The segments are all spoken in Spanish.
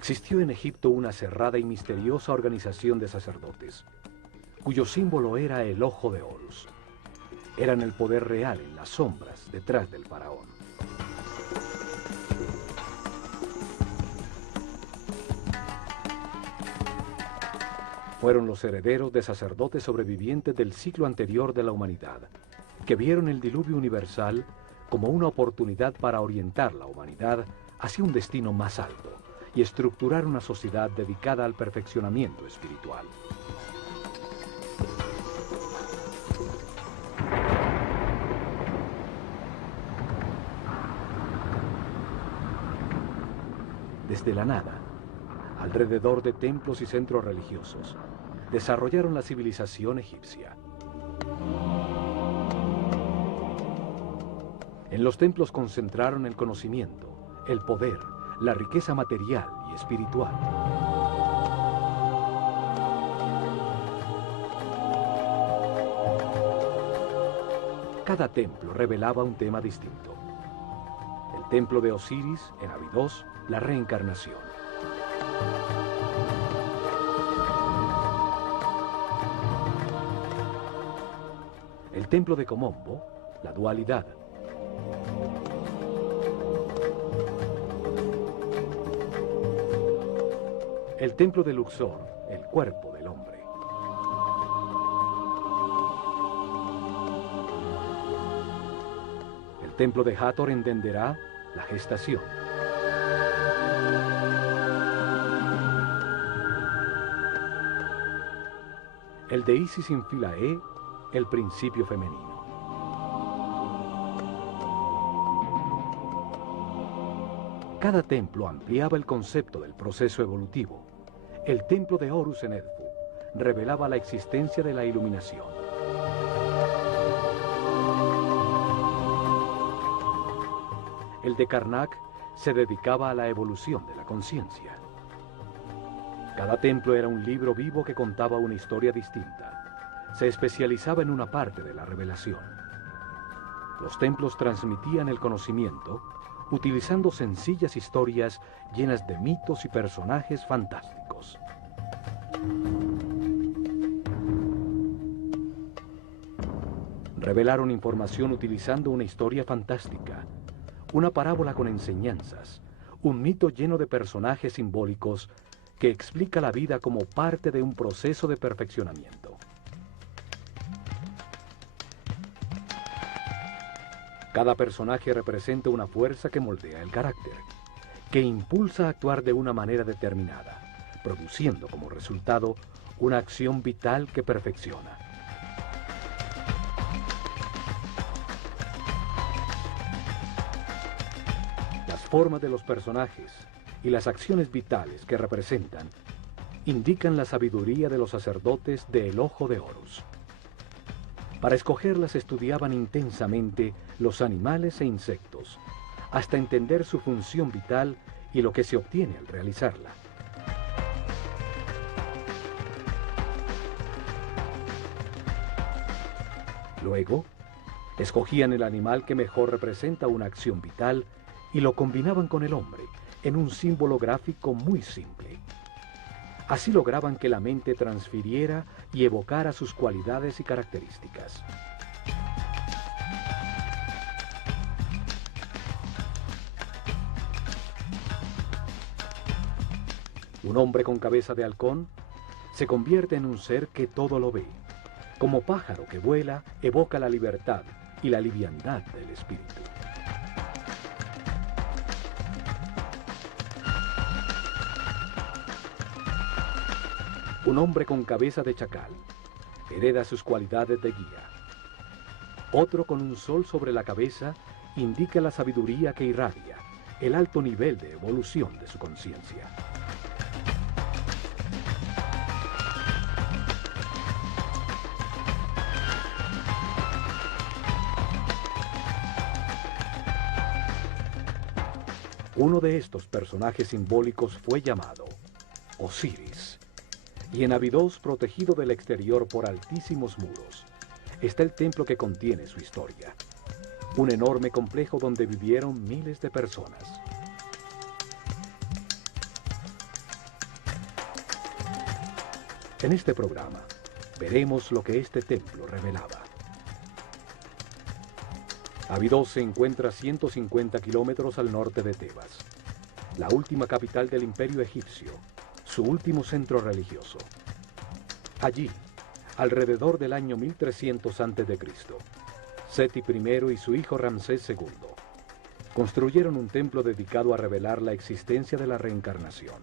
Existió en Egipto una cerrada y misteriosa organización de sacerdotes, cuyo símbolo era el ojo de Horus. Eran el poder real en las sombras detrás del faraón. Fueron los herederos de sacerdotes sobrevivientes del ciclo anterior de la humanidad, que vieron el diluvio universal como una oportunidad para orientar la humanidad hacia un destino más alto y estructurar una sociedad dedicada al perfeccionamiento espiritual. Desde la nada, alrededor de templos y centros religiosos, desarrollaron la civilización egipcia. En los templos concentraron el conocimiento, el poder, la riqueza material y espiritual. Cada templo revelaba un tema distinto. El templo de Osiris, en Abidos, la reencarnación. El templo de Komombo, la dualidad. El templo de Luxor, el cuerpo del hombre. El templo de Hathor en Denderah, la gestación. El de Isis en Philae, el principio femenino. Cada templo ampliaba el concepto del proceso evolutivo. El templo de Horus en Edfu revelaba la existencia de la iluminación. El de Karnak se dedicaba a la evolución de la conciencia. Cada templo era un libro vivo que contaba una historia distinta. Se especializaba en una parte de la revelación. Los templos transmitían el conocimiento utilizando sencillas historias llenas de mitos y personajes fantásticos. Revelaron información utilizando una historia fantástica, una parábola con enseñanzas, un mito lleno de personajes simbólicos que explica la vida como parte de un proceso de perfeccionamiento. Cada personaje representa una fuerza que moldea el carácter, que impulsa a actuar de una manera determinada, produciendo como resultado una acción vital que perfecciona. Las formas de los personajes y las acciones vitales que representan indican la sabiduría de los sacerdotes del Ojo de Horus. Para escogerlas estudiaban intensamente los animales e insectos, hasta entender su función vital y lo que se obtiene al realizarla. Luego, escogían el animal que mejor representa una acción vital y lo combinaban con el hombre en un símbolo gráfico muy simple. Así lograban que la mente transfiriera y evocara sus cualidades y características. Un hombre con cabeza de halcón se convierte en un ser que todo lo ve. Como pájaro que vuela, evoca la libertad y la liviandad del espíritu. Un hombre con cabeza de chacal hereda sus cualidades de guía. Otro con un sol sobre la cabeza indica la sabiduría que irradia, el alto nivel de evolución de su conciencia. Uno de estos personajes simbólicos fue llamado Osiris. Y en Abidos, protegido del exterior por altísimos muros, está el templo que contiene su historia. Un enorme complejo donde vivieron miles de personas. En este programa, veremos lo que este templo revelaba. Abidos se encuentra a 150 kilómetros al norte de Tebas, la última capital del Imperio egipcio, su último centro religioso. Allí, alrededor del año 1300 a.C., Seti I y su hijo Ramsés II construyeron un templo dedicado a revelar la existencia de la reencarnación.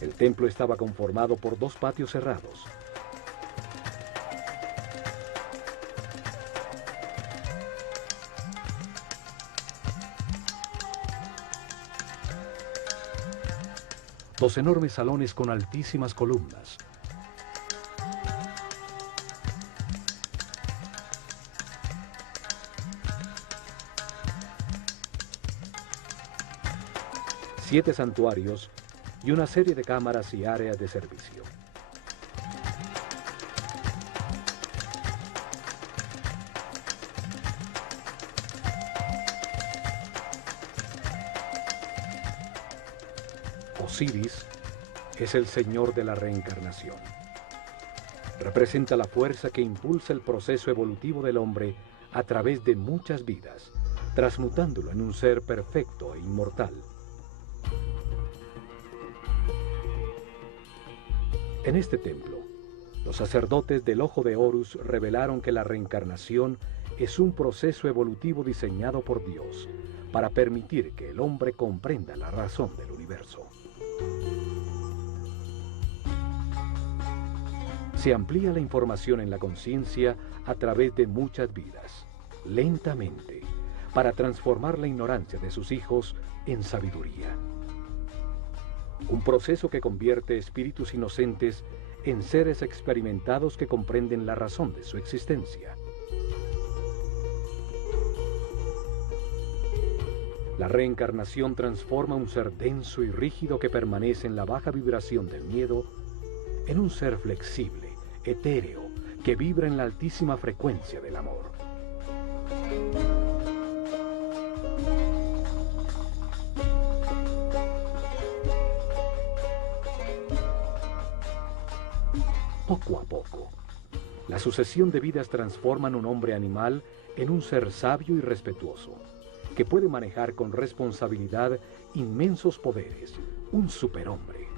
El templo estaba conformado por 2 patios cerrados. Dos enormes salones con altísimas columnas. Siete santuarios y una serie de cámaras y áreas de servicio. Osiris es el señor de la reencarnación. Representa la fuerza que impulsa el proceso evolutivo del hombre a través de muchas vidas, transmutándolo en un ser perfecto e inmortal. En este templo, los sacerdotes del Ojo de Horus revelaron que la reencarnación es un proceso evolutivo diseñado por Dios para permitir que el hombre comprenda la razón del universo. Se amplía la información en la conciencia a través de muchas vidas, lentamente, para transformar la ignorancia de sus hijos en sabiduría. Un proceso que convierte espíritus inocentes en seres experimentados que comprenden la razón de su existencia. La reencarnación transforma un ser denso y rígido que permanece en la baja vibración del miedo en un ser flexible, etéreo, que vibra en la altísima frecuencia del amor. Poco a poco, la sucesión de vidas transforman un hombre animal en un ser sabio y respetuoso, que puede manejar con responsabilidad inmensos poderes, un superhombre.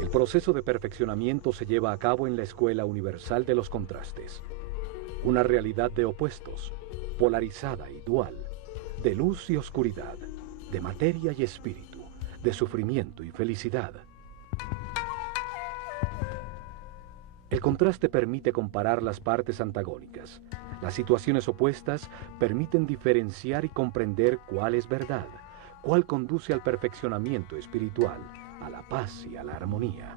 El proceso de perfeccionamiento se lleva a cabo en la Escuela Universal de los Contrastes, una realidad de opuestos, polarizada y dual, de luz y oscuridad, de materia y espíritu, de sufrimiento y felicidad. El contraste permite comparar las partes antagónicas. Las situaciones opuestas permiten diferenciar y comprender cuál es verdad, cuál conduce al perfeccionamiento espiritual, a la paz y a la armonía.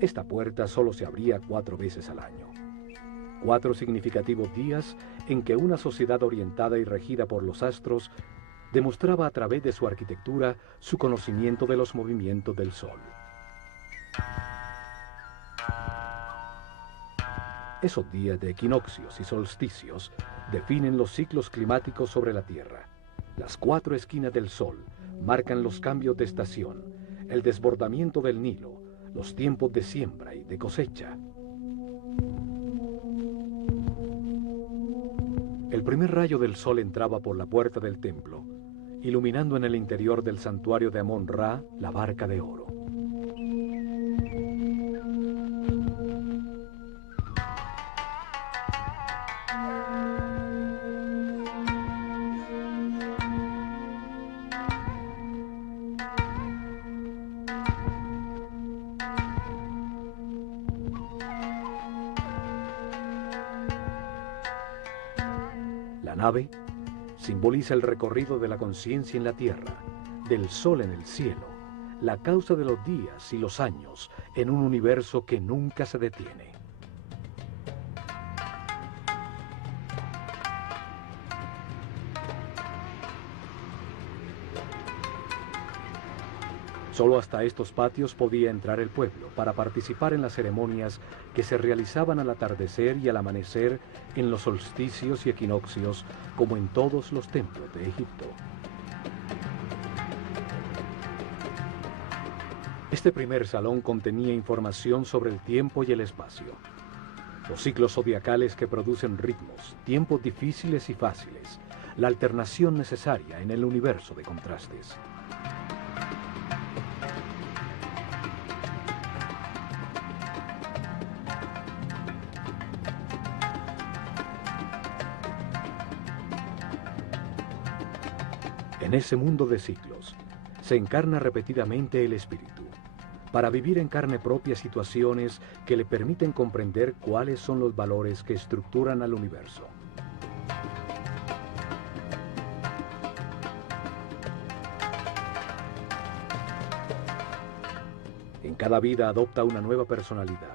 Esta puerta solo se abría 4 veces al año. 4 significativos días en que una sociedad orientada y regida por los astros demostraba a través de su arquitectura su conocimiento de los movimientos del Sol. Esos días de equinoccios y solsticios definen los ciclos climáticos sobre la Tierra. Las 4 esquinas del Sol marcan los cambios de estación, el desbordamiento del Nilo, los tiempos de siembra y de cosecha. El primer rayo del sol entraba por la puerta del templo, iluminando en el interior del santuario de Amón-Ra la barca de oro. La nave simboliza el recorrido de la conciencia en la tierra, del sol en el cielo, la causa de los días y los años en un universo que nunca se detiene. Solo hasta estos patios podía entrar el pueblo para participar en las ceremonias que se realizaban al atardecer y al amanecer en los solsticios y equinoccios, como en todos los templos de Egipto. Este primer salón contenía información sobre el tiempo y el espacio, los ciclos zodiacales que producen ritmos, tiempos difíciles y fáciles, la alternación necesaria en el universo de contrastes. En ese mundo de ciclos, se encarna repetidamente el espíritu, para vivir en carne propia situaciones que le permiten comprender cuáles son los valores que estructuran al universo. En cada vida adopta una nueva personalidad.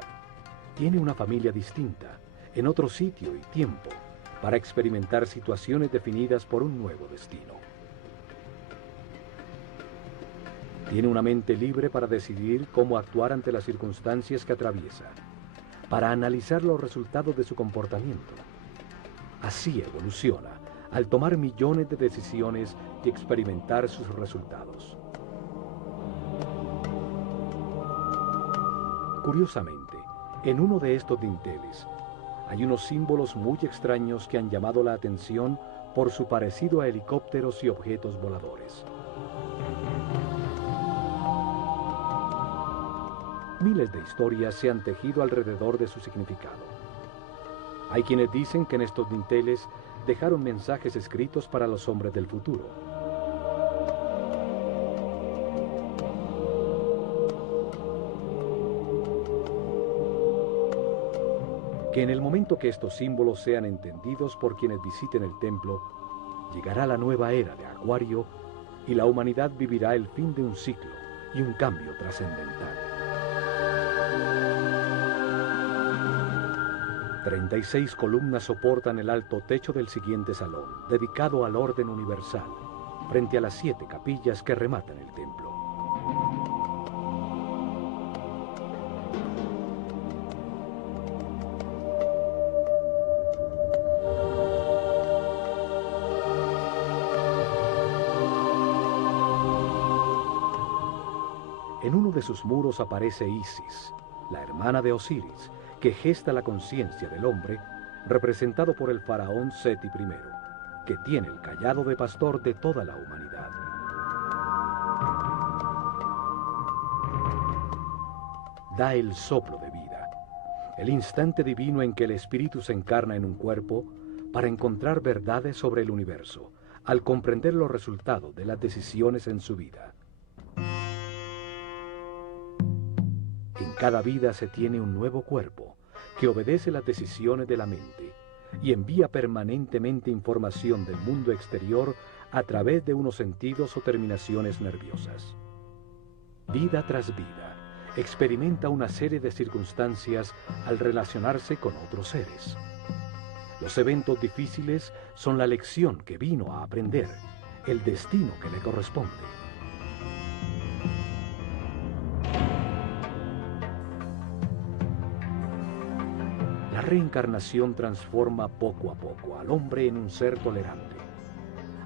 Tiene una familia distinta, en otro sitio y tiempo, para experimentar situaciones definidas por un nuevo destino. Tiene una mente libre para decidir cómo actuar ante las circunstancias que atraviesa, para analizar los resultados de su comportamiento. Así evoluciona, al tomar millones de decisiones y experimentar sus resultados. Curiosamente, en uno de estos dinteles, hay unos símbolos muy extraños que han llamado la atención por su parecido a helicópteros y objetos voladores. Miles de historias se han tejido alrededor de su significado. Hay quienes dicen que en estos dinteles dejaron mensajes escritos para los hombres del futuro. Que en el momento que estos símbolos sean entendidos por quienes visiten el templo, llegará la nueva era de Acuario y la humanidad vivirá el fin de un ciclo y un cambio trascendental. 36 columnas soportan el alto techo del siguiente salón, dedicado al orden universal, frente a las 7 capillas que rematan el templo. En uno de sus muros aparece Isis, la hermana de Osiris, que gesta la conciencia del hombre, representado por el faraón Seti I, que tiene el cayado de pastor de toda la humanidad. Da el soplo de vida, el instante divino en que el espíritu se encarna en un cuerpo para encontrar verdades sobre el universo, al comprender los resultados de las decisiones en su vida. En cada vida se tiene un nuevo cuerpo que obedece las decisiones de la mente y envía permanentemente información del mundo exterior a través de unos sentidos o terminaciones nerviosas. Vida tras vida, experimenta una serie de circunstancias al relacionarse con otros seres. Los eventos difíciles son la lección que vino a aprender, el destino que le corresponde. La reencarnación transforma poco a poco al hombre en un ser tolerante.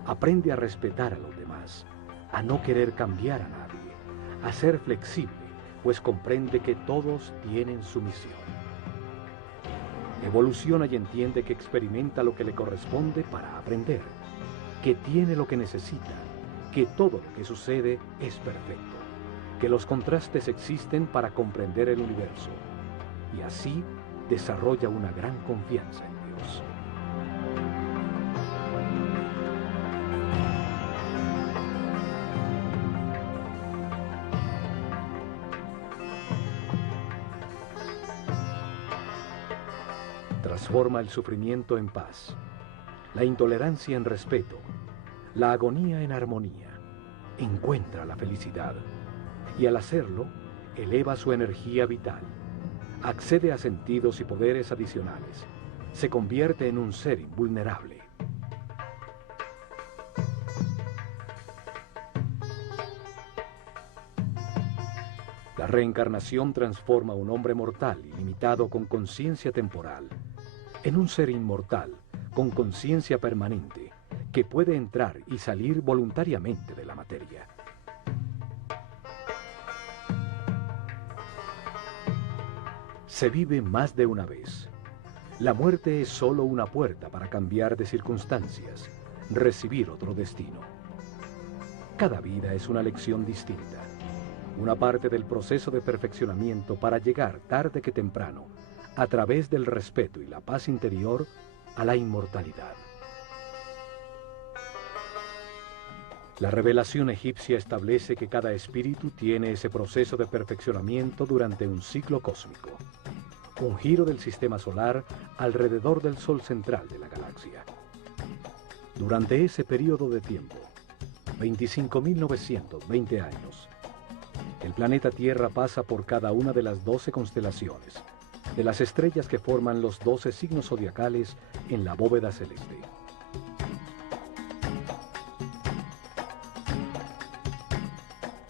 Aprende a respetar a los demás, a no querer cambiar a nadie, a ser flexible, pues comprende que todos tienen su misión. Evoluciona y entiende que experimenta lo que le corresponde para aprender, que tiene lo que necesita, que todo lo que sucede es perfecto, que los contrastes existen para comprender el universo, y así desarrolla una gran confianza en Dios. Transforma el sufrimiento en paz, la intolerancia en respeto, la agonía en armonía. Encuentra la felicidad y al hacerlo, eleva su energía vital. Accede a sentidos y poderes adicionales. Se convierte en un ser invulnerable. La reencarnación transforma a un hombre mortal y limitado con conciencia temporal en un ser inmortal con conciencia permanente que puede entrar y salir voluntariamente de la materia. Se vive más de una vez. La muerte es solo una puerta para cambiar de circunstancias, recibir otro destino. Cada vida es una lección distinta, una parte del proceso de perfeccionamiento para llegar tarde que temprano, a través del respeto y la paz interior, a la inmortalidad. La revelación egipcia establece que cada espíritu tiene ese proceso de perfeccionamiento durante un ciclo cósmico, un giro del sistema solar alrededor del Sol central de la galaxia. Durante ese periodo de tiempo, 25.920 años, el planeta Tierra pasa por cada una de las 12 constelaciones, de las estrellas que forman los 12 signos zodiacales en la bóveda celeste.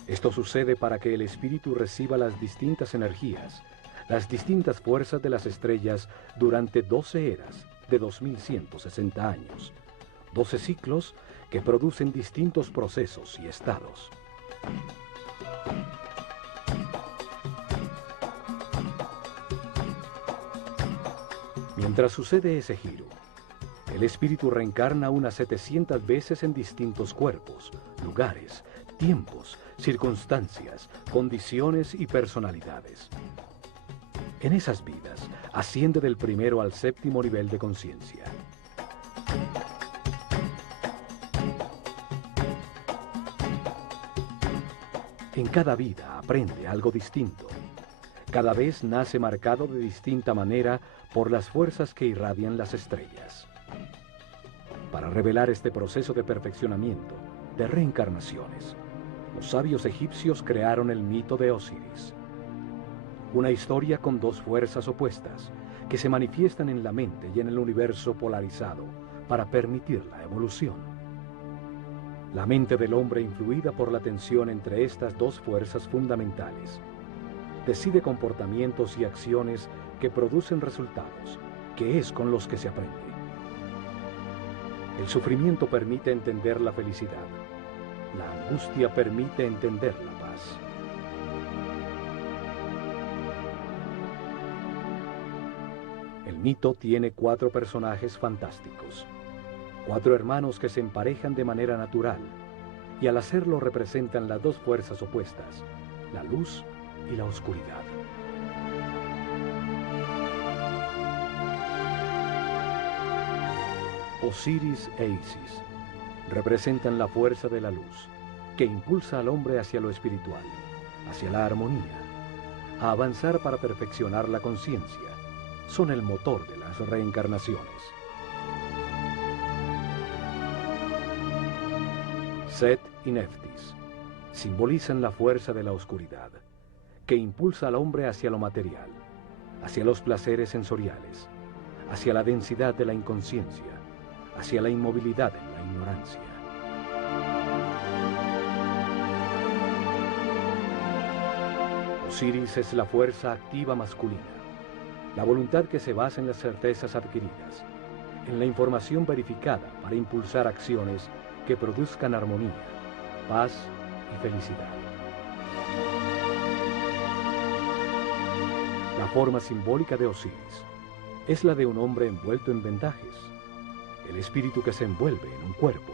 Esto sucede para que el espíritu reciba las distintas energías, las distintas fuerzas de las estrellas durante 12 eras de 2160 años, 12 ciclos que producen distintos procesos y estados. Mientras sucede ese giro, el espíritu reencarna unas 700 veces en distintos cuerpos, lugares, tiempos, circunstancias, condiciones y personalidades. En esas vidas, asciende del primero al séptimo nivel de conciencia. En cada vida aprende algo distinto. Cada vez nace marcado de distinta manera por las fuerzas que irradian las estrellas. Para revelar este proceso de perfeccionamiento, de reencarnaciones, los sabios egipcios crearon el mito de Osiris. Una historia con dos fuerzas opuestas que se manifiestan en la mente y en el universo polarizado para permitir la evolución. La mente del hombre, influida por la tensión entre estas dos fuerzas fundamentales, decide comportamientos y acciones que producen resultados, que es con los que se aprende. El sufrimiento permite entender la felicidad. La angustia permite entender la paz. El mito tiene 4 personajes fantásticos, 4 hermanos que se emparejan de manera natural y al hacerlo representan las dos fuerzas opuestas, la luz y la oscuridad. Osiris e Isis representan la fuerza de la luz, que impulsa al hombre hacia lo espiritual, hacia la armonía, a avanzar para perfeccionar la conciencia. Son el motor de las reencarnaciones. Set y Neftis simbolizan la fuerza de la oscuridad, que impulsa al hombre hacia lo material, hacia los placeres sensoriales, hacia la densidad de la inconsciencia, hacia la inmovilidad en la ignorancia. Osiris es la fuerza activa masculina, la voluntad que se basa en las certezas adquiridas, en la información verificada para impulsar acciones que produzcan armonía, paz y felicidad. La forma simbólica de Osiris es la de un hombre envuelto en vendajes, el espíritu que se envuelve en un cuerpo.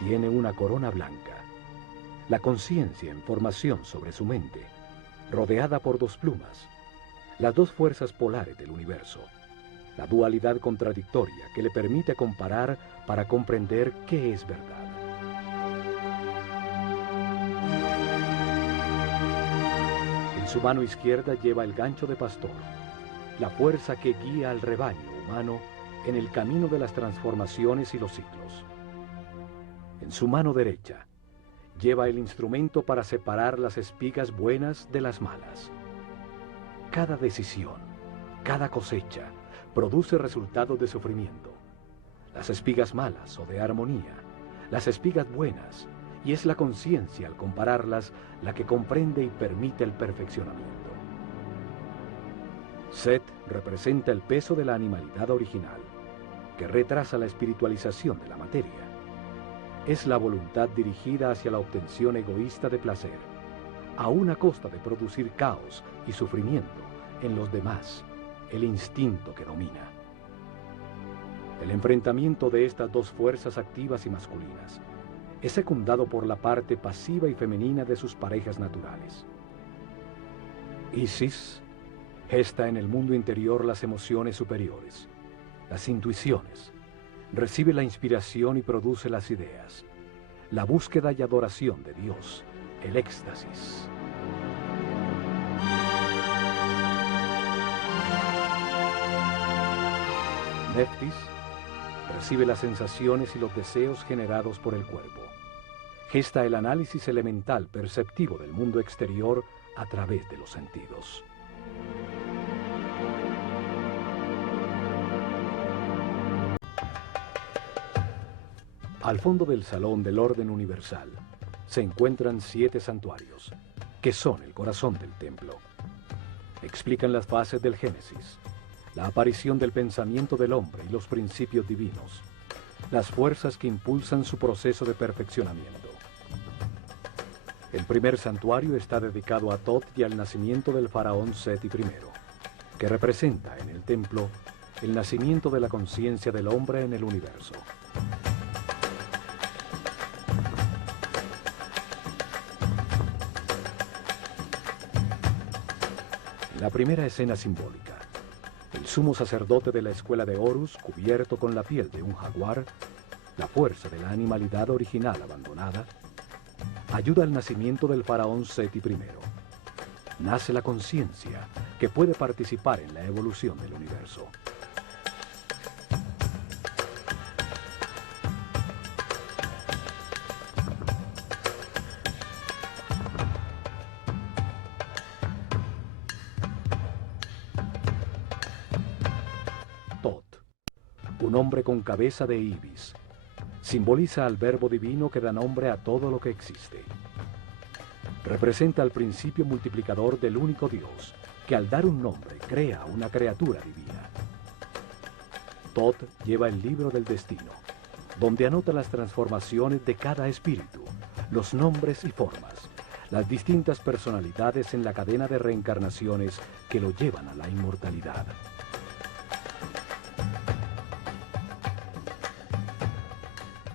Tiene una corona blanca, la conciencia en formación sobre su mente, rodeada por 2 plumas, las 2 fuerzas polares del universo, la dualidad contradictoria que le permite comparar para comprender qué es verdad. En su mano izquierda lleva el gancho de pastor, la fuerza que guía al rebaño humano en el camino de las transformaciones y los ciclos. En su mano derecha lleva el instrumento para separar las espigas buenas de las malas. Cada decisión, cada cosecha, produce resultados de sufrimiento. Las espigas malas o de armonía, las espigas buenas y es la conciencia, al compararlas, la que comprende y permite el perfeccionamiento. Set representa el peso de la animalidad original, que retrasa la espiritualización de la materia. Es la voluntad dirigida hacia la obtención egoísta de placer, a una costa de producir caos y sufrimiento en los demás, el instinto que domina. El enfrentamiento de estas dos fuerzas activas y masculinas es secundado por la parte pasiva y femenina de sus parejas naturales. Isis gesta en el mundo interior las emociones superiores, las intuiciones, recibe la inspiración y produce las ideas, la búsqueda y adoración de Dios, el éxtasis. Neftis recibe las sensaciones y los deseos generados por el cuerpo. Gesta el análisis elemental perceptivo del mundo exterior a través de los sentidos. Al fondo del salón del orden universal se encuentran 7 santuarios, que son el corazón del templo. Explican las fases del Génesis, la aparición del pensamiento del hombre y los principios divinos, las fuerzas que impulsan su proceso de perfeccionamiento. El primer santuario está dedicado a Thoth y al nacimiento del faraón Seti I, que representa en el templo el nacimiento de la conciencia del hombre en el universo. La primera escena simbólica. El sumo sacerdote de la escuela de Horus, cubierto con la piel de un jaguar, la fuerza de la animalidad original abandonada, ayuda al nacimiento del faraón Seti I. Nace la conciencia que puede participar en la evolución del universo. Un hombre con cabeza de ibis, simboliza al verbo divino que da nombre a todo lo que existe. Representa el principio multiplicador del único Dios, que al dar un nombre crea una criatura divina. Thoth lleva el libro del destino, donde anota las transformaciones de cada espíritu, los nombres y formas, las distintas personalidades en la cadena de reencarnaciones que lo llevan a la inmortalidad.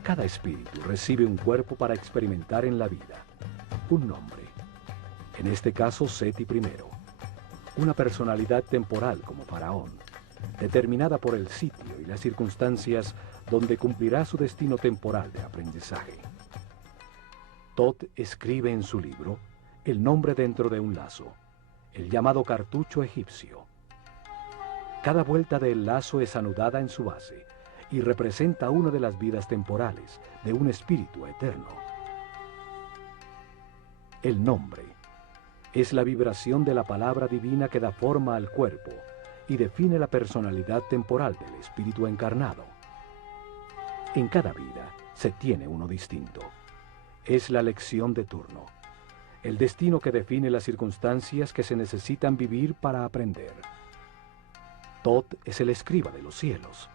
Cada espíritu recibe un cuerpo para experimentar en la vida, un nombre, en este caso Seti I, una personalidad temporal como faraón, determinada por el sitio y las circunstancias donde cumplirá su destino temporal de aprendizaje. Thoth escribe en su libro el nombre dentro de un lazo, el llamado cartucho egipcio. Cada vuelta del lazo es anudada en su base, y representa una de las vidas temporales de un espíritu eterno. El nombre es la vibración de la palabra divina que da forma al cuerpo y define la personalidad temporal del espíritu encarnado. En cada vida se tiene uno distinto. Es la lección de turno, el destino que define las circunstancias que se necesitan vivir para aprender. Thoth es el escriba de los cielos.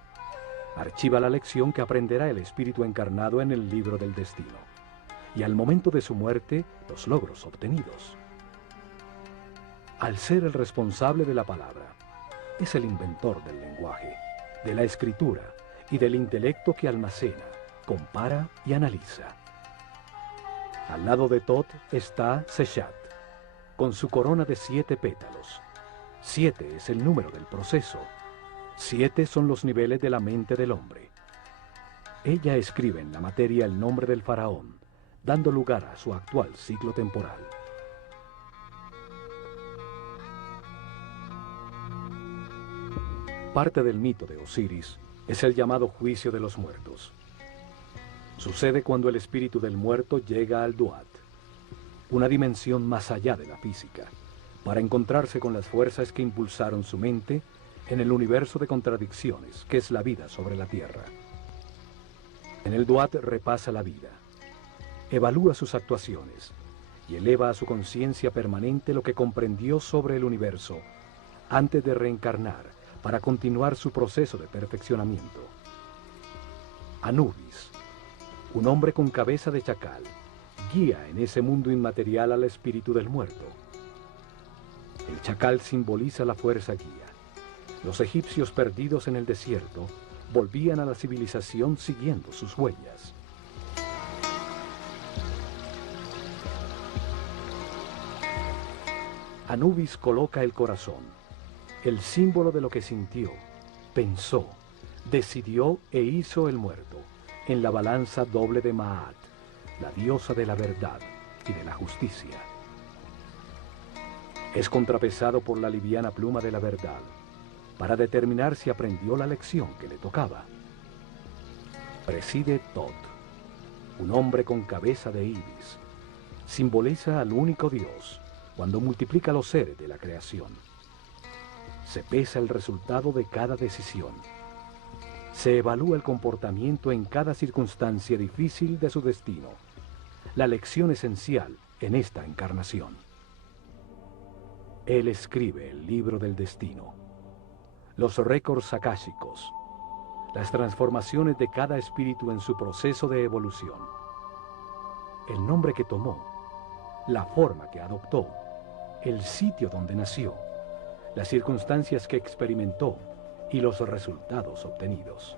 Archiva la lección que aprenderá el espíritu encarnado en el libro del destino, y al momento de su muerte, los logros obtenidos. Al ser el responsable de la palabra, es el inventor del lenguaje, de la escritura y del intelecto que almacena, compara y analiza. Al lado de Thoth está Seshat, con su corona de 7 pétalos. 7 es el número del proceso. 7 son los niveles de la mente del hombre. Ella escribe en la materia el nombre del faraón, dando lugar a su actual ciclo temporal. Parte del mito de Osiris es el llamado juicio de los muertos. Sucede cuando el espíritu del muerto llega al Duat, una dimensión más allá de la física, para encontrarse con las fuerzas que impulsaron su mente en el universo de contradicciones que es la vida sobre la tierra. En el Duat repasa la vida. evalúa sus actuaciones y eleva a su conciencia permanente lo que comprendió sobre el universo antes de reencarnar para continuar su proceso de perfeccionamiento. Anubis, un hombre con cabeza de chacal, guía en ese mundo inmaterial al espíritu del muerto. El chacal simboliza la fuerza guía. Los egipcios perdidos en el desierto volvían a la civilización siguiendo sus huellas. Anubis coloca el corazón, el símbolo de lo que sintió, pensó, decidió e hizo el muerto, en la balanza doble de Maat, la diosa de la verdad y de la justicia. Es contrapesado por la liviana pluma de la verdad, para determinar si aprendió la lección que le tocaba. Preside Tot, un hombre con cabeza de ibis, simboliza al único Dios cuando multiplica los seres de la creación. Se pesa el resultado de cada decisión. Se evalúa el comportamiento en cada circunstancia difícil de su destino, la lección esencial en esta encarnación. Él escribe el libro del destino, los récords akáshicos, las transformaciones de cada espíritu en su proceso de evolución, el nombre que tomó, la forma que adoptó, el sitio donde nació, las circunstancias que experimentó y los resultados obtenidos.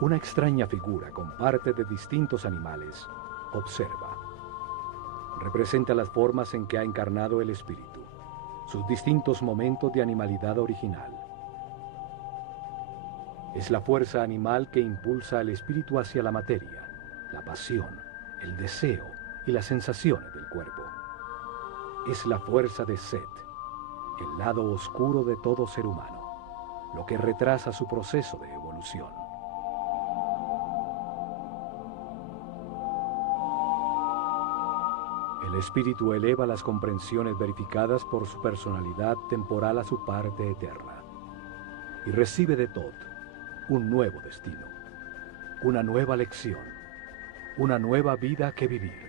Una extraña figura con partes de distintos animales observa. Representa las formas en que ha encarnado el espíritu, sus distintos momentos de animalidad original. Es la fuerza animal que impulsa al espíritu hacia la materia, la pasión, el deseo y las sensaciones del cuerpo. Es la fuerza de Set, el lado oscuro de todo ser humano, lo que retrasa su proceso de evolución. El espíritu eleva las comprensiones verificadas por su personalidad temporal a su parte eterna y recibe de Tot un nuevo destino, una nueva lección, una nueva vida que vivir.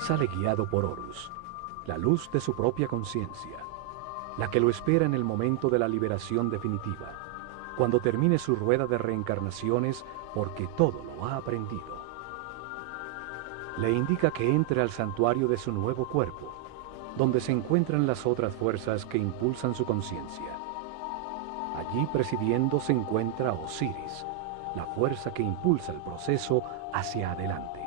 Sale guiado por Horus, la luz de su propia conciencia, la que lo espera en el momento de la liberación definitiva, cuando termine su rueda de reencarnaciones porque todo lo ha aprendido. Le indica que entre al santuario de su nuevo cuerpo, donde se encuentran las otras fuerzas que impulsan su conciencia. Allí presidiendo se encuentra Osiris, la fuerza que impulsa el proceso hacia adelante,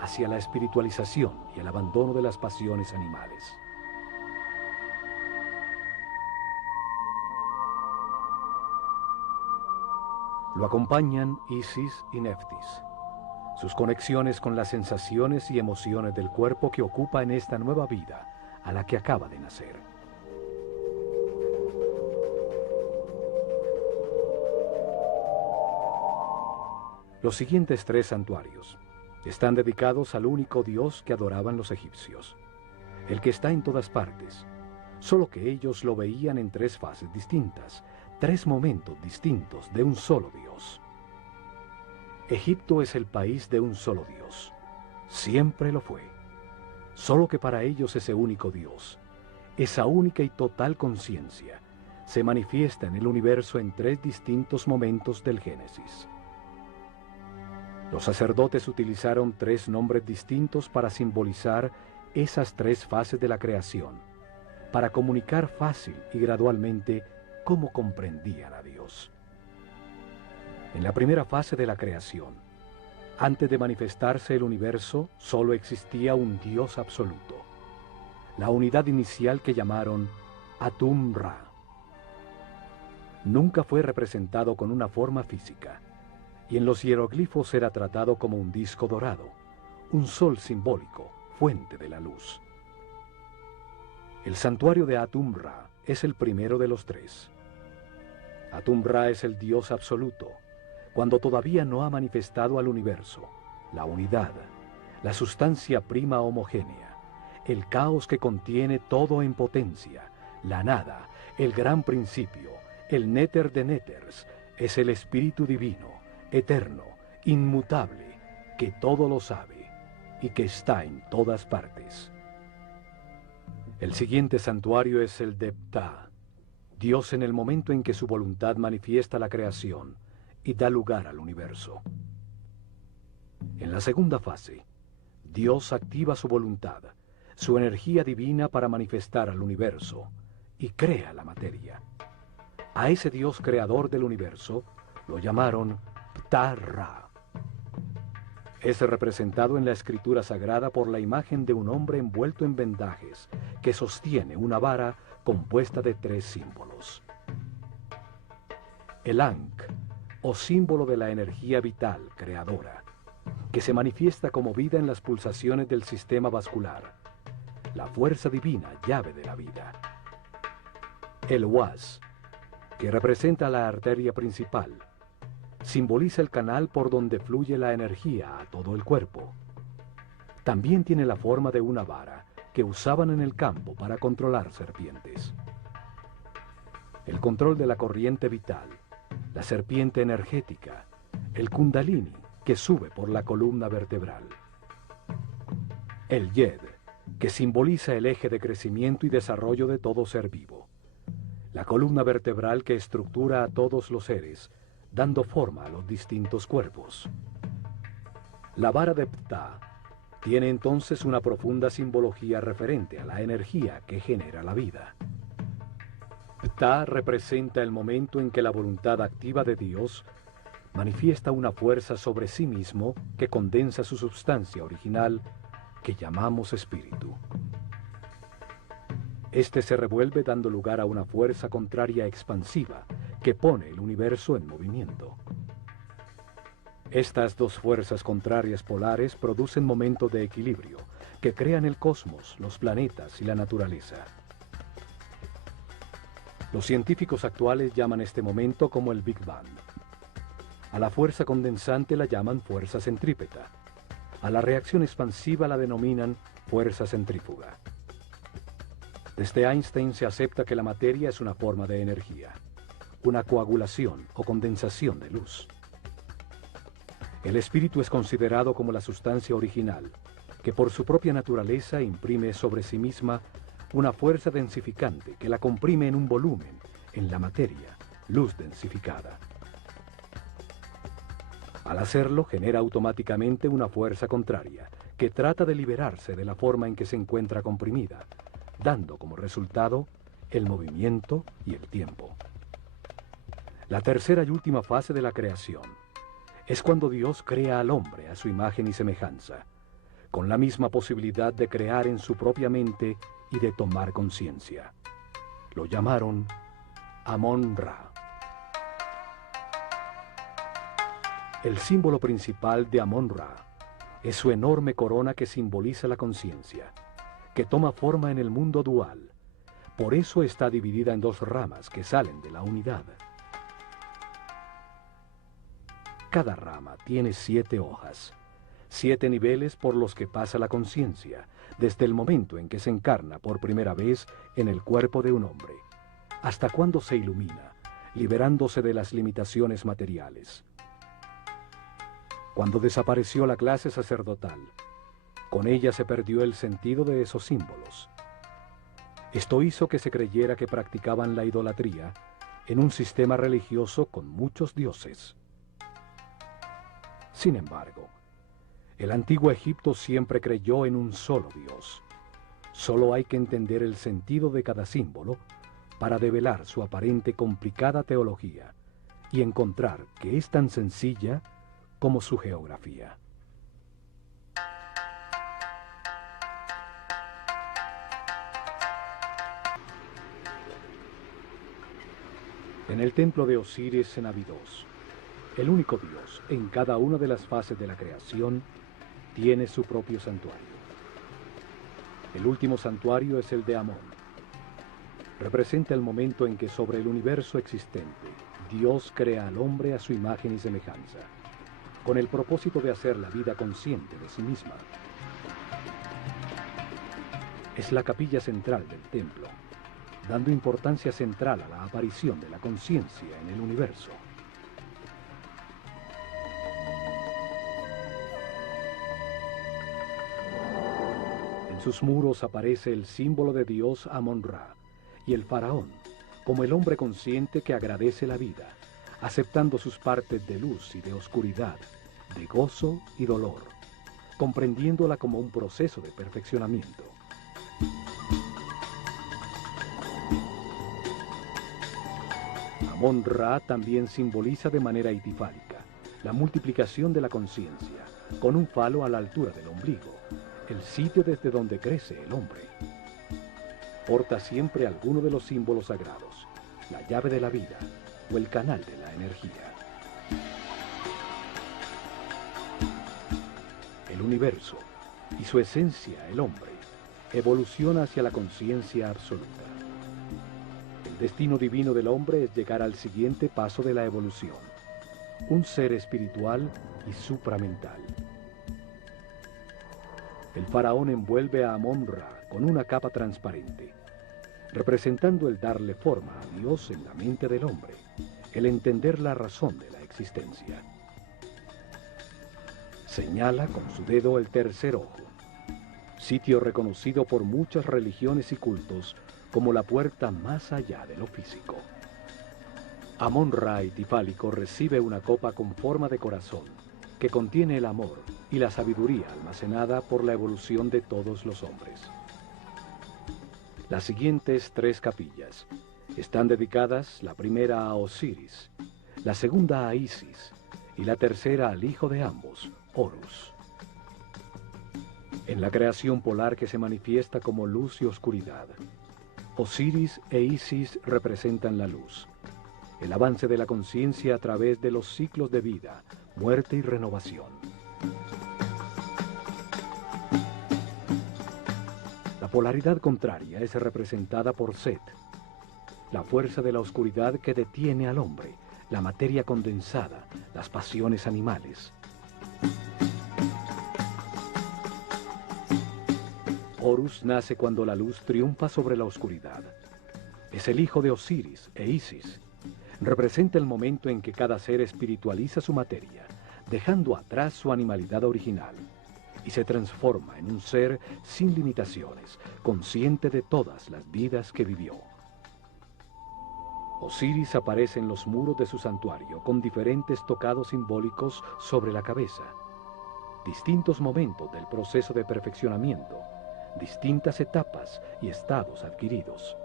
hacia la espiritualización y el abandono de las pasiones animales. Lo acompañan Isis y Neftis, sus conexiones con las sensaciones y emociones del cuerpo que ocupa en esta nueva vida a la que acaba de nacer. Los siguientes 3 santuarios están dedicados al único Dios que adoraban los egipcios, el que está en todas partes, solo que ellos lo veían en 3 fases distintas, 3 momentos distintos de un solo Dios. Egipto es el país de un solo Dios, siempre lo fue, solo que para ellos ese único Dios, esa única y total conciencia, se manifiesta en el universo en 3 distintos momentos del Génesis. Los sacerdotes utilizaron 3 nombres distintos para simbolizar esas 3 fases de la creación, para comunicar fácil y gradualmente cómo comprendían a Dios. En la primera fase de la creación, antes de manifestarse el universo, solo existía un Dios absoluto, la unidad inicial que llamaron Atum-Ra. Nunca fue representado con una forma física, y en los hieroglifos era tratado como un disco dorado, un sol simbólico, fuente de la luz. El santuario de Atum-Ra es el primero de los 3. Atum-Ra es el Dios absoluto, cuando todavía no ha manifestado al universo, la unidad, la sustancia prima homogénea, el caos que contiene todo en potencia, la nada, el gran principio, el néter de néters, es el Espíritu Divino, eterno, inmutable, que todo lo sabe y que está en todas partes. El siguiente santuario es el de Ptah, Dios en el momento en que su voluntad manifiesta la creación y da lugar al universo. En la segunda fase, Dios activa su voluntad, su energía divina para manifestar al universo y crea la materia. A ese Dios creador del universo lo llamaron Ptah-Ra. Es representado en la escritura sagrada por la imagen de un hombre envuelto en vendajes que sostiene una vara compuesta de 3 símbolos. El Ankh, o símbolo de la energía vital creadora, que se manifiesta como vida en las pulsaciones del sistema vascular, la fuerza divina, llave de la vida. El Was, que representa la arteria principal, simboliza el canal por donde fluye la energía a todo el cuerpo. También tiene la forma de una vara que usaban en el campo para controlar serpientes. El control de la corriente vital, la serpiente energética, el Kundalini que sube por la columna vertebral. El Yed, que simboliza el eje de crecimiento y desarrollo de todo ser vivo. La columna vertebral que estructura a todos los seres, dando forma a los distintos cuerpos. La vara de Ptah tiene entonces una profunda simbología referente a la energía que genera la vida. Ptah representa el momento en que la voluntad activa de Dios manifiesta una fuerza sobre sí mismo que condensa su substancia original, que llamamos espíritu. Este se revuelve dando lugar a una fuerza contraria expansiva que pone el universo en movimiento. Estas dos fuerzas contrarias polares producen momentos de equilibrio que crean el cosmos, los planetas y la naturaleza. Los científicos actuales llaman este momento como el Big Bang. A la fuerza condensante la llaman fuerza centrípeta. A la reacción expansiva la denominan fuerza centrífuga. Desde Einstein se acepta que la materia es una forma de energía, una coagulación o condensación de luz. El espíritu es considerado como la sustancia original, que por su propia naturaleza imprime sobre sí misma una fuerza densificante que la comprime en un volumen, en la materia, luz densificada. Al hacerlo, genera automáticamente una fuerza contraria, que trata de liberarse de la forma en que se encuentra comprimida, dando como resultado el movimiento y el tiempo. La tercera y última fase de la creación es cuando Dios crea al hombre a su imagen y semejanza, con la misma posibilidad de crear en su propia mente y de tomar conciencia. Lo llamaron Amon-Ra. El símbolo principal de Amon-Ra es su enorme corona que simboliza la conciencia, que toma forma en el mundo dual. Por eso está dividida en 2 ramas que salen de la unidad. Cada rama tiene 7 hojas, 7 niveles por los que pasa la conciencia, desde el momento en que se encarna por primera vez en el cuerpo de un hombre, hasta cuando se ilumina, liberándose de las limitaciones materiales. Cuando desapareció la clase sacerdotal, con ella se perdió el sentido de esos símbolos. Esto hizo que se creyera que practicaban la idolatría en un sistema religioso con muchos dioses. Sin embargo, el antiguo Egipto siempre creyó en un solo Dios. Solo hay que entender el sentido de cada símbolo para develar su aparente complicada teología y encontrar que es tan sencilla como su geografía. En el templo de Osiris en Abidos, el único Dios en cada una de las fases de la creación tiene su propio santuario. El último santuario es el de Amón. Representa el momento en que sobre el universo existente, Dios crea al hombre a su imagen y semejanza, con el propósito de hacer la vida consciente de sí misma. Es la capilla central del templo, dando importancia central a la aparición de la conciencia en el universo. sus muros aparece el símbolo de Dios Amón-Ra y el faraón, como el hombre consciente que agradece la vida, aceptando sus partes de luz y de oscuridad, de gozo y dolor, comprendiéndola como un proceso de perfeccionamiento. Amón-Ra también simboliza de manera itifálica la multiplicación de la conciencia, con un falo a la altura del ombligo, el sitio desde donde crece el hombre. Porta siempre alguno de los símbolos sagrados, la llave de la vida o el canal de la energía. El universo y su esencia, el hombre, evoluciona hacia la conciencia absoluta. El destino divino del hombre es llegar al siguiente paso de la evolución, un ser espiritual y supramental. El faraón envuelve a Amón-Ra con una capa transparente, representando el darle forma a Dios en la mente del hombre, el entender la razón de la existencia. Señala con su dedo el tercer ojo, sitio reconocido por muchas religiones y cultos como la puerta más allá de lo físico. Amón-Ra itifálico recibe una copa con forma de corazón que contiene el amor y la sabiduría almacenada por la evolución de todos los hombres. Las siguientes 3 capillas están dedicadas, la primera a Osiris, la segunda a Isis y la tercera al hijo de ambos, Horus. En la creación polar que se manifiesta como luz y oscuridad, Osiris e Isis representan la luz, el avance de la conciencia a través de los ciclos de vida, muerte y renovación. La polaridad contraria es representada por Set, la fuerza de la oscuridad que detiene al hombre, la materia condensada, las pasiones animales. Horus nace cuando la luz triunfa sobre la oscuridad. Es el hijo de Osiris e Isis. Representa el momento en que cada ser espiritualiza su materia, dejando atrás su animalidad original, y se transforma en un ser sin limitaciones, consciente de todas las vidas que vivió. Osiris aparece en los muros de su santuario con diferentes tocados simbólicos sobre la cabeza, distintos momentos del proceso de perfeccionamiento, distintas etapas y estados adquiridos.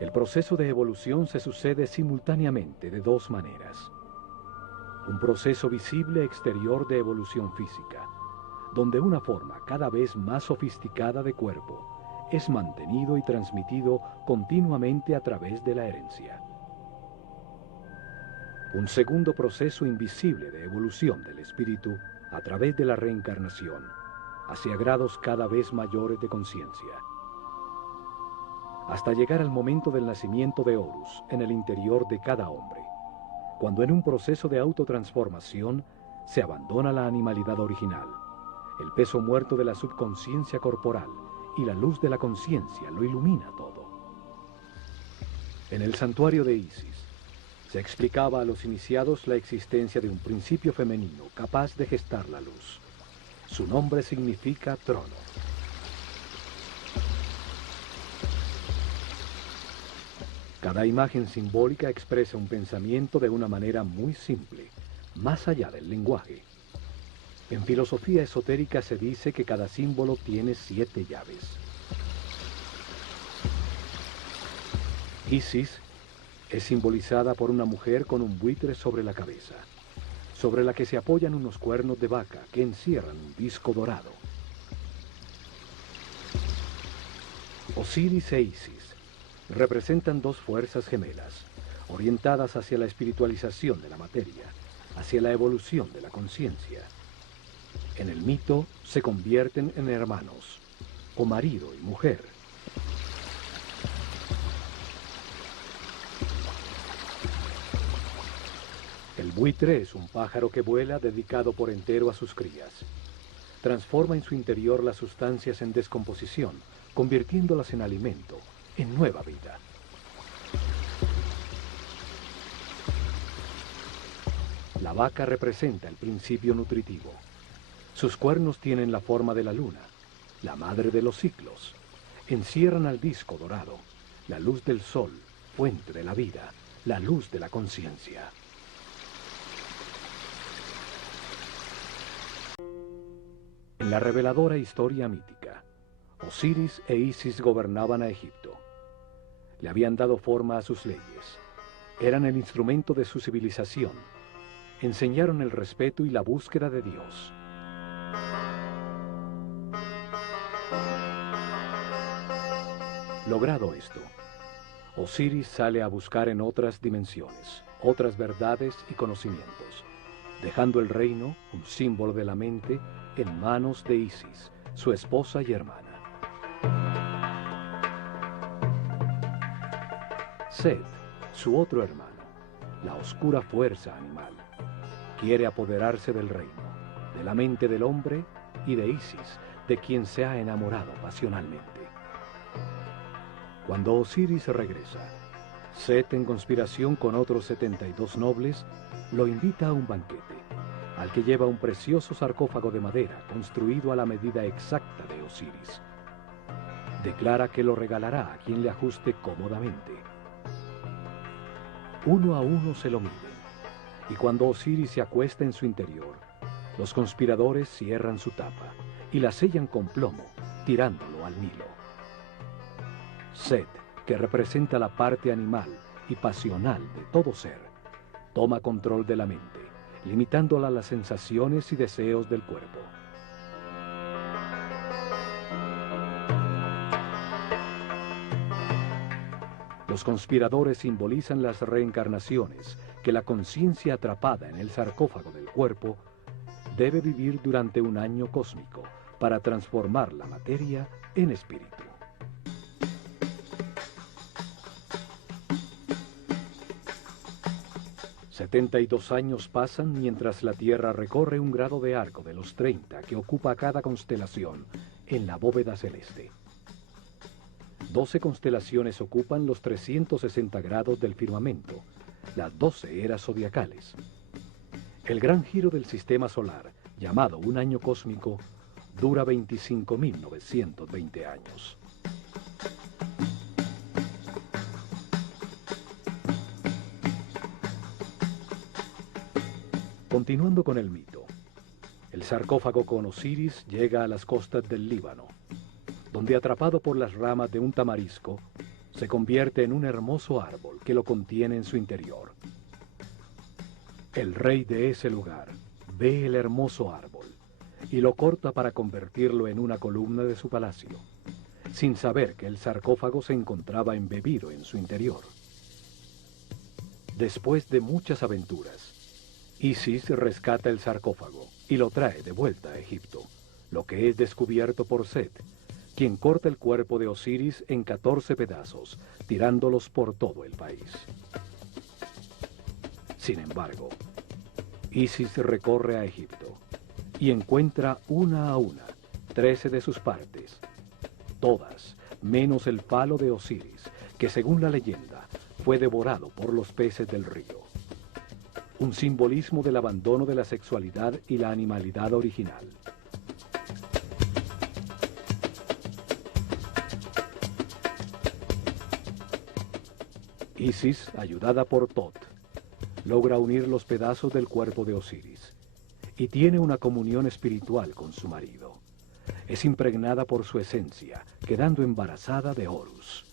El proceso de evolución se sucede simultáneamente de 2 maneras. Un proceso visible exterior de evolución física, donde una forma cada vez más sofisticada de cuerpo es mantenido y transmitido continuamente a través de la herencia. Un segundo proceso invisible de evolución del espíritu a través de la reencarnación, hacia grados cada vez mayores de conciencia, hasta llegar al momento del nacimiento de Horus en el interior de cada hombre, cuando en un proceso de autotransformación se abandona la animalidad original, el peso muerto de la subconsciencia corporal y la luz de la conciencia lo ilumina todo. En el santuario de Isis se explicaba a los iniciados la existencia de un principio femenino capaz de gestar la luz. Su nombre significa trono. Cada imagen simbólica expresa un pensamiento de una manera muy simple, más allá del lenguaje. En filosofía esotérica se dice que cada símbolo tiene 7 llaves. Isis es simbolizada por una mujer con un buitre sobre la cabeza, sobre la que se apoyan unos cuernos de vaca que encierran un disco dorado. Osiris e Isis representan 2 fuerzas gemelas, orientadas hacia la espiritualización de la materia, hacia la evolución de la conciencia. En el mito se convierten en hermanos, o marido y mujer. El buitre es un pájaro que vuela dedicado por entero a sus crías. Transforma en su interior las sustancias en descomposición, convirtiéndolas en alimento, en nueva vida. La vaca representa el principio nutritivo. Sus cuernos tienen la forma de la luna. la madre de los ciclos, encierran al disco dorado, la luz del sol, fuente de la vida, la luz de la conciencia. En la reveladora historia mítica, Osiris e Isis gobernaban a Egipto. Le habían dado forma a sus leyes. Eran el instrumento de su civilización. Enseñaron el respeto y la búsqueda de Dios. Logrado esto, Osiris sale a buscar en otras dimensiones, otras verdades y conocimientos, dejando el reino, un símbolo de la mente, en manos de Isis, su esposa y hermana. Set, su otro hermano, la oscura fuerza animal, quiere apoderarse del reino, de la mente del hombre y de Isis, de quien se ha enamorado pasionalmente. Cuando Osiris regresa, Set, en conspiración con otros 72 nobles, lo invita a un banquete, al que lleva un precioso sarcófago de madera construido a la medida exacta de Osiris. Declara que lo regalará a quien le ajuste cómodamente. Uno a uno se lo miden, y cuando Osiris se acuesta en su interior, los conspiradores cierran su tapa y la sellan con plomo, tirándolo al Nilo. Set, que representa la parte animal y pasional de todo ser, toma control de la mente, limitándola a las sensaciones y deseos del cuerpo. Los conspiradores simbolizan las reencarnaciones que la conciencia atrapada en el sarcófago del cuerpo debe vivir durante un año cósmico para transformar la materia en espíritu. $72 años pasan mientras la Tierra recorre un grado de arco de los 30 que ocupa cada constelación en la bóveda celeste. 12 constelaciones ocupan los 360 grados del firmamento, las 12 eras zodiacales. El gran giro del sistema solar, llamado un año cósmico, dura 25.920 años. Continuando con el mito, el sarcófago con Osiris llega a las costas del Líbano, donde, atrapado por las ramas de un tamarisco, se convierte en un hermoso árbol que lo contiene en su interior. El rey de ese lugar ve el hermoso árbol y lo corta para convertirlo en una columna de su palacio, sin saber que el sarcófago se encontraba embebido en su interior. Después de muchas aventuras, Isis rescata el sarcófago y lo trae de vuelta a Egipto, lo que es descubierto por Set, quien corta el cuerpo de Osiris en 14 pedazos, tirándolos por todo el país. Sin embargo, Isis recorre a Egipto y encuentra una a una 13 de sus partes, todas menos el palo de Osiris, que según la leyenda fue devorado por los peces del río. Un simbolismo del abandono de la sexualidad y la animalidad original. Isis, ayudada por Tot, logra unir los pedazos del cuerpo de Osiris y tiene una comunión espiritual con su marido. Es impregnada por su esencia, quedando embarazada de Horus.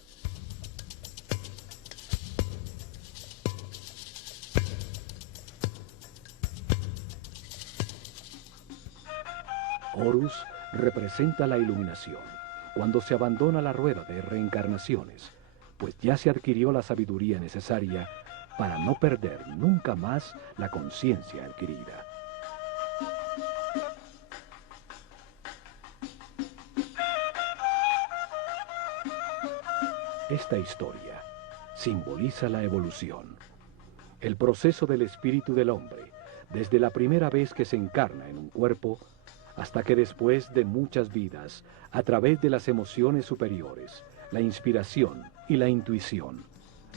Horus representa la iluminación, cuando se abandona la rueda de reencarnaciones, pues ya se adquirió la sabiduría necesaria para no perder nunca más la conciencia adquirida. Esta historia simboliza la evolución, el proceso del espíritu del hombre, desde la primera vez que se encarna en un cuerpo, hasta que después de muchas vidas, a través de las emociones superiores, la inspiración y la intuición,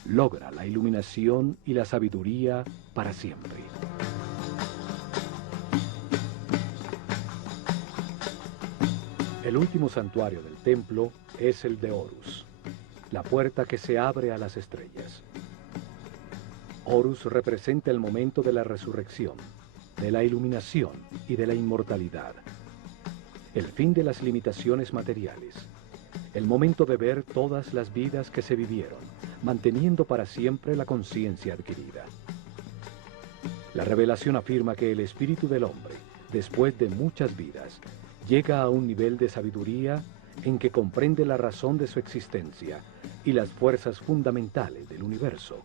logra la iluminación y la sabiduría para siempre. El último santuario del templo es el de Horus, la puerta que se abre a las estrellas. Horus representa el momento de la resurrección, de la iluminación y de la inmortalidad. El fin de las limitaciones materiales. El momento de ver todas las vidas que se vivieron, manteniendo para siempre la conciencia adquirida. La revelación afirma que el espíritu del hombre, después de muchas vidas, llega a un nivel de sabiduría en que comprende la razón de su existencia y las fuerzas fundamentales del universo.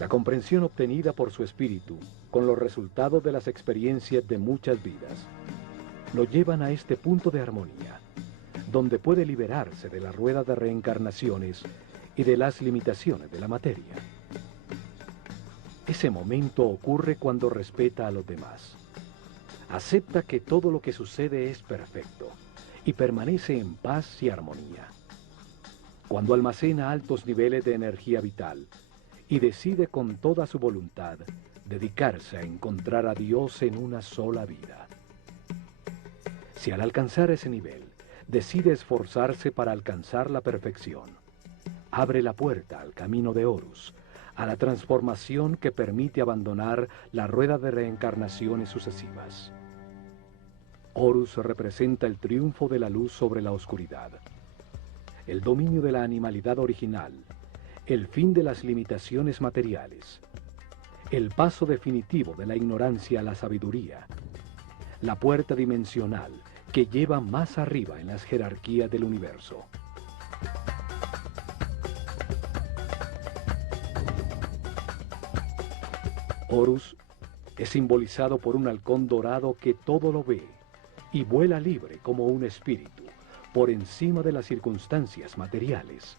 La comprensión obtenida por su espíritu, con los resultados de las experiencias de muchas vidas, lo llevan a este punto de armonía, donde puede liberarse de la rueda de reencarnaciones y de las limitaciones de la materia. Ese momento ocurre cuando respeta a los demás. Acepta que todo lo que sucede es perfecto y permanece en paz y armonía. Cuando almacena altos niveles de energía vital y decide con toda su voluntad dedicarse a encontrar a Dios en una sola vida. Si al alcanzar ese nivel decide esforzarse para alcanzar la perfección, abre la puerta al camino de Horus, a la transformación que permite abandonar la rueda de reencarnaciones sucesivas. Horus representa el triunfo de la luz sobre la oscuridad, el dominio de la animalidad original, el fin de las limitaciones materiales, el paso definitivo de la ignorancia a la sabiduría, la puerta dimensional que lleva más arriba en las jerarquías del universo. Horus es simbolizado por un halcón dorado que todo lo ve y vuela libre como un espíritu, por encima de las circunstancias materiales.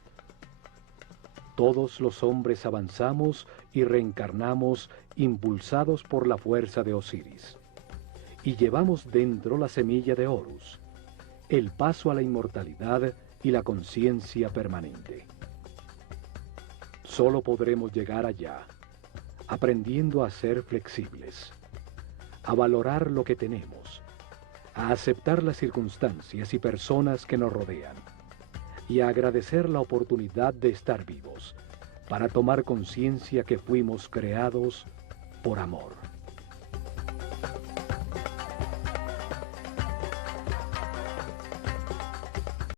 Todos los hombres avanzamos y reencarnamos impulsados por la fuerza de Osiris. Y llevamos dentro la semilla de Horus, el paso a la inmortalidad y la conciencia permanente. Solo podremos llegar allá, aprendiendo a ser flexibles, a valorar lo que tenemos, a aceptar las circunstancias y personas que nos rodean, y a agradecer la oportunidad de estar vivos, para tomar conciencia que fuimos creados por amor.